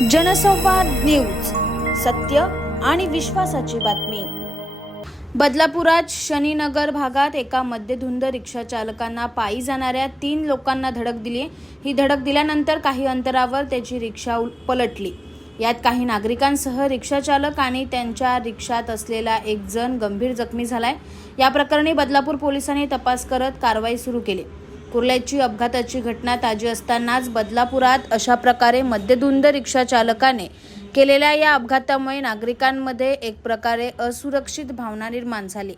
जनसंवाद न्यूज, सत्य आणि विश्वासाची बातमी। बदलापुरात शनीनगर भागात एका मद्यधुंद रिक्षा चालकांना पायी जाणाऱ्या 3 लोकांना धडक दिली। ही धडक दिल्यानंतर काही अंतरावर त्याची रिक्षा पलटली। यात काही नागरिकांसह रिक्षा चालक आणि त्यांच्या रिक्षात असलेला एक जण गंभीर जखमी झालाय। या प्रकरणी बदलापूर पोलिसांनी तपास करत कारवाई सुरू केली। कुर्ल्याची अपघाताची घटना ताजी असतानाच बदलापुरात अशा प्रकारे मद्यधुंद रिक्षा चालकाने केलेल्या या अपघातामुळे नागरिकांमध्ये एक प्रकारे असुरक्षित भावना निर्माण झाली।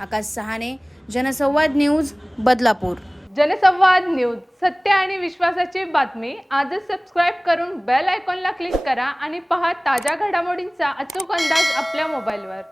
आकाश सहाने, जनसंवाद न्यूज, बदलापूर। जनसंवाद न्यूज, सत्य आणि विश्वासाची बातमी। आजच सबस्क्राइब करून बेल आयकॉनला क्लिक करा आणि पहा ताज्या घडामोडींचा अचूक अंदाज आपल्या मोबाईलवर।